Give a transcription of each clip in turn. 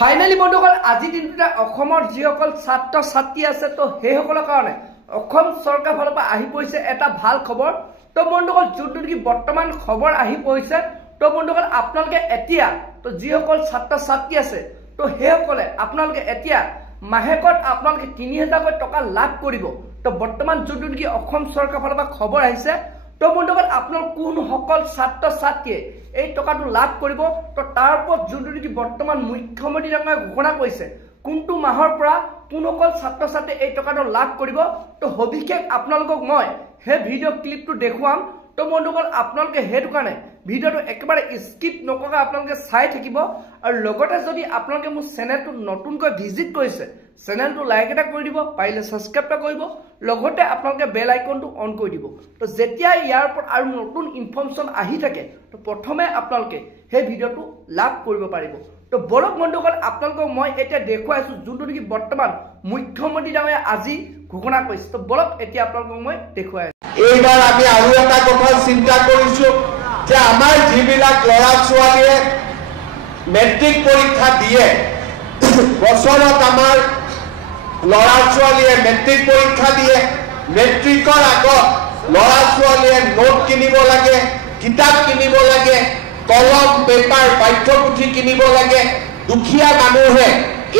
Finally বন্ধুসকল আজি দিনটোতে অসমৰ যিসকল ছাত্ৰ ছাত্ৰী আছে তো সেইসকলৰ কাৰণে অসম চৰকাৰ ফালৰ পৰা আহি পৰিছে এটা ভাল খবৰ। তো বন্ধুসকল যোনটো কি বৰ্তমান খবৰ আহি পৰিছে তো বন্ধুসকল আপোনালোকে এতিয়া তো যিসকল ছাত্ৰ ছাত্ৰী আছে তো সেইসকলে আপোনালোকে এতিয়া মাহেকত আপোনালোকে ৩০০০ টকা লাভ কৰিব। তো বৰ্তমান যোনটো কি অসম চৰকাৰ ফালৰ পৰা খবৰ আহিছে তো বন্ধুসকল আপোনালোক কোন সকল ছাত্ৰ ছাত্ৰীয়ে এই টকাটো লাভ কৰিব। তো তাৰ ওপৰত যোনটো কি বৰ্তমান মুখ্যমন্ত্ৰী ডাঙৰীয়াই ঘোষণা কৰিছে কোনটো মাহৰ পৰা কোন সকল ছাত্ৰ ছাত্ৰী এই টকাটো লাভ কৰিব। তো সবিশেষ আপোনালোকক মই সেই ভিডিঅ' ক্লিপটো দেখুৱাম। তো বন্ধুসকল আপোনালোকে সেইটো কাৰণে ভিডিঅ'টো একেবাৰে স্কিপ নকৰাকৈ আপোনালোকে চাই থাকিব। আৰু লগতে যদি আপোনালোকে মোৰ চেনেলটো নতুনকৈ ভিজিট কৰিছে চেনেলটো লাইক এটা কৰি দিব, পাৰিলে ছাবস্ক্ৰাইব এটা কৰিব, লগতে আপোনালোকে বেল আইকনটো অন কৰি দিব। তো যেতিয়া ইয়াৰ ওপৰত আৰু নতুন ইনফৰমেশ্যন আহি থাকে তো প্ৰথমে আপোনালোকে সেই ভিডিঅ'টো লাভ কৰিব পাৰিব। তো বলক বন্ধুসকল আপোনালোকক মই এতিয়া দেখুৱাইছোঁ যোনটো নেকি বৰ্তমান মুখ্যমন্ত্ৰী ডাঙৰীয়াই আজি ঘোষণা কৰিছে। তো বলক এতিয়া আপোনালোকক মই দেখুৱাই আছোঁ। এইবাৰ আমি আৰু এটা কথা চিন্তা কৰিছোঁ যে আমাৰ যিবিলাক ল'ৰা ছোৱালীয়ে মেট্ৰিক পৰীক্ষা দিয়ে, বছৰত আমাৰ ল'ৰা ছোৱালীয়ে মেট্ৰিক পৰীক্ষা দিয়ে, মেট্ৰিকৰ আগত ল'ৰা ছোৱালীয়ে নোট কিনিব লাগে, কিতাপ কিনিব লাগে, কলম পেপাৰ পাঠ্যপুথি কিনিব লাগে। দুখীয়া মানুহে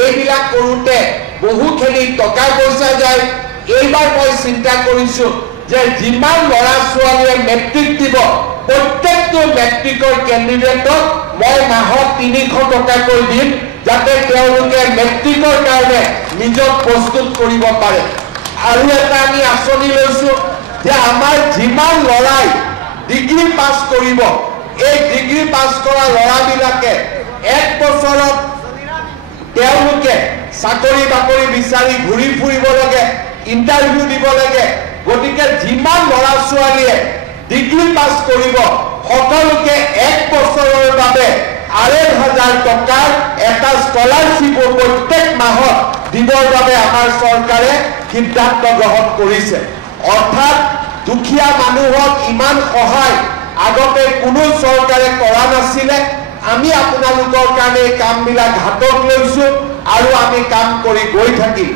এইবিলাক কৰোঁতে বহুখিনি টকা পইচা যায়। এইবাৰ মই চিন্তা কৰিছোঁ যে যিমান ল'ৰা ছোৱালীয়ে মেট্ৰিক দিব প্ৰত্যেকটো মেট্ৰিকৰ কেণ্ডিডেটক মই মাহত ৩০০ টকাকৈ দিম যাতে তেওঁলোকে মেট্ৰিকৰ কাৰণে নিজক প্ৰস্তুত কৰিব পাৰে। আৰু এটা আমি আঁচনি লৈছোঁ যে আমাৰ যিমান ল'ৰাই ডিগ্ৰী পাছ কৰিব এই ডিগ্ৰী পাছ কৰা ল'ৰাবিলাকে ১ বছৰত তেওঁলোকে চাকৰি বাকৰি বিচাৰি ঘূৰি ফুৰিব লাগে, ইণ্টাৰভিউ দিব লাগে। গতিকে যিমান ল'ৰা ছোৱালীয়ে ডিগ্ৰী পাছ কৰিব সকলোকে ১ বছৰৰ বাবে ২,৫০০ টকাৰ এটা স্কলাৰশ্বিপো প্ৰত্যেক মাহত দিবৰ বাবে আমাৰ চৰকাৰে সিদ্ধান্ত গ্ৰহণ কৰিছে। অৰ্থাৎ দুখীয়া মানুহক ইমান সহায় আগতে কোনো চৰকাৰে কৰা নাছিলে। আমি আপোনালোকৰ কাৰণে এই কামবিলাক হাতত লৈছোঁ আৰু আমি কাম কৰি গৈ থাকিম।